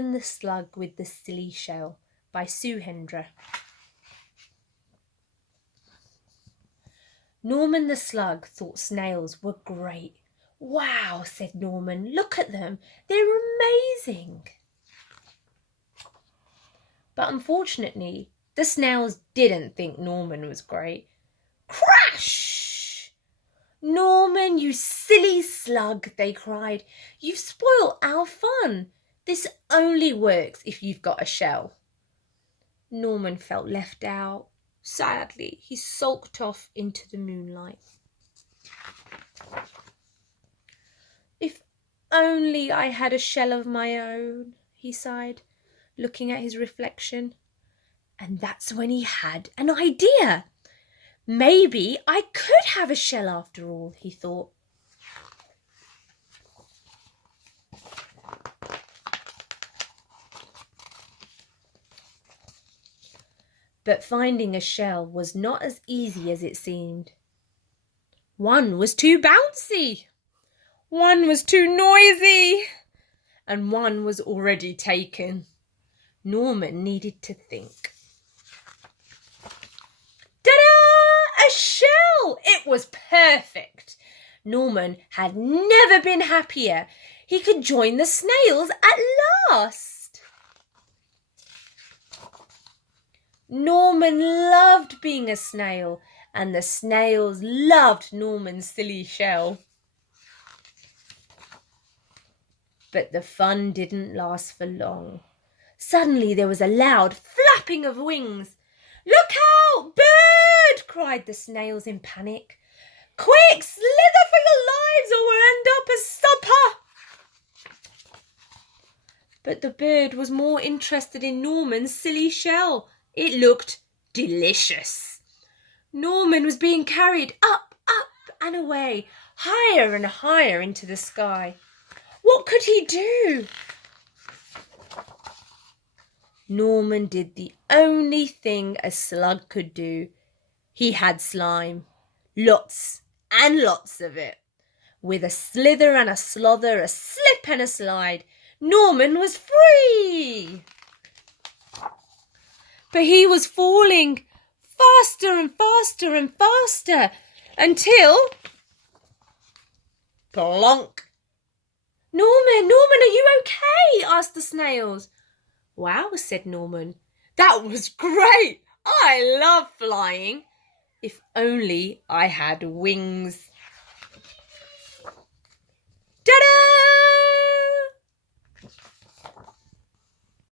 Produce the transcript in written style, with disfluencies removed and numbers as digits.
Norman the Slug with the Silly Shell by Sue Hendra. Norman the Slug thought snails were great. "Wow," said Norman, "look at them. They're amazing." But unfortunately, the snails didn't think Norman was great. Crash! "Norman, you silly slug," they cried. "You've spoiled our fun. This only works if you've got a shell." Norman felt left out. Sadly, he sulked off into the moonlight. "If only I had a shell of my own," he sighed, looking at his reflection. And that's when he had an idea. "Maybe I could have a shell after all," he thought. But finding a shell was not as easy as it seemed. One was too bouncy, one was too noisy, and one was already taken. Norman needed to think. Ta-da! A shell! It was perfect. Norman had never been happier. He could join the snails at last. Norman loved being a snail, and the snails loved Norman's silly shell. But the fun didn't last for long. Suddenly there was a loud flapping of wings. "Look out, bird!" cried the snails in panic. "Quick, slither for your lives or we'll end up as supper!" But the bird was more interested in Norman's silly shell. It looked delicious. Norman was being carried up, and away, higher and higher into the sky. What could he do? Norman did the only thing a slug could do. He had slime. Lots and lots of it. With a slither and a slother, a slip and a slide, Norman was free. But he was falling faster and faster and faster until... plonk! Norman, are you okay?" asked the snails. "Wow," said Norman. "That was great. I love flying. If only I had wings."